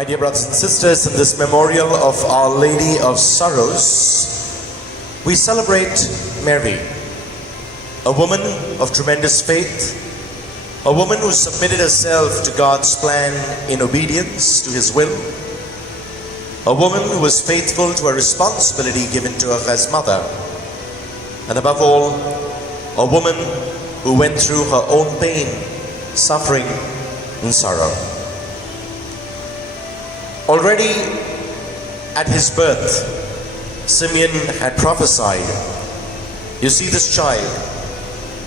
My dear brothers and sisters, in this memorial of Our Lady of Sorrows, we celebrate Mary, a woman of tremendous faith, a woman who submitted herself to God's plan in obedience to His will, a woman who was faithful to a responsibility given to her as mother, and above all, a woman who went through her own pain, suffering, and sorrow. Already at his birth, Simeon had prophesied, "You see this child,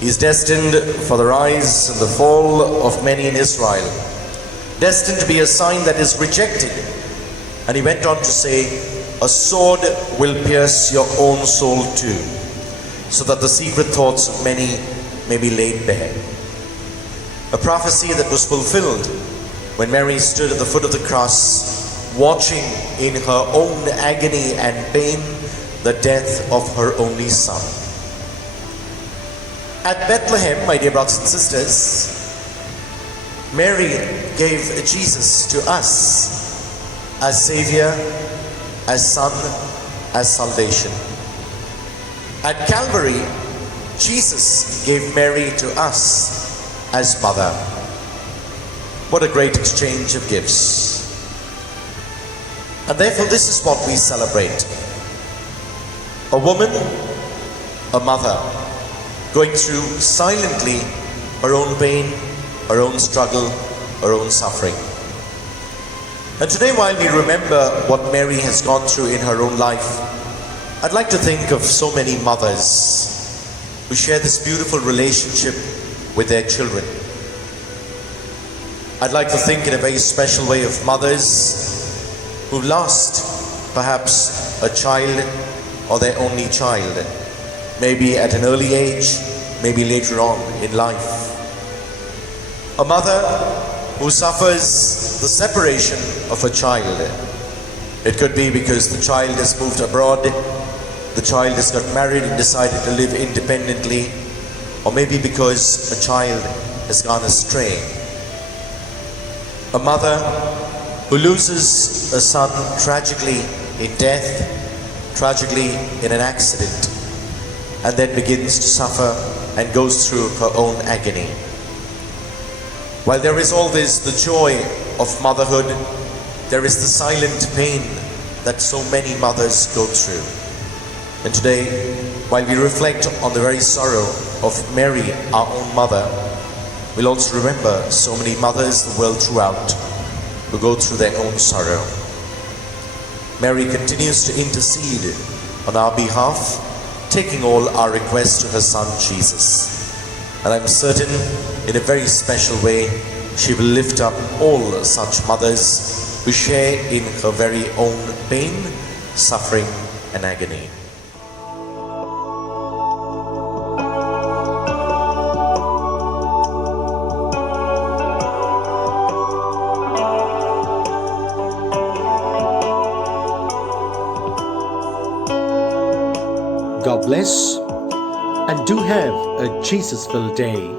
he is destined for the rise and the fall of many in Israel, destined to be a sign that is rejected." And he went on to say, "A sword will pierce your own soul too, so that the secret thoughts of many may be laid bare." A prophecy that was fulfilled when Mary stood at the foot of the cross, watching in her own agony and pain the death of her only son. At Bethlehem, my dear brothers and sisters, Mary gave Jesus to us as Savior, as Son, as salvation. At Calvary, Jesus gave Mary to us as Mother. What a great exchange of gifts. And therefore this is what we celebrate. A woman, a mother, going through silently her own pain, her own struggle, her own suffering. And today, while we remember what Mary has gone through in her own life, I'd like to think of so many mothers who share this beautiful relationship with their children. I'd like to think in a very special way of mothers who lost perhaps a child or their only child, maybe at an early age, maybe later on in life. A mother who suffers the separation of a child. It could be because the child has moved abroad, the child has got married and decided to live independently, or maybe because a child has gone astray. A mother who loses a son tragically in death, tragically in an accident, and then begins to suffer and goes through her own agony. While there is always the joy of motherhood, there is the silent pain that so many mothers go through. And today, while we reflect on the very sorrow of Mary, our own mother, we'll also remember so many mothers the world throughout who go through their own sorrow. Mary continues to intercede on our behalf, taking all our requests to her Son Jesus. And I'm certain in a very special way she will lift up all such mothers who share in her very own pain, suffering and agony. God bless, and do have a Jesus-filled day.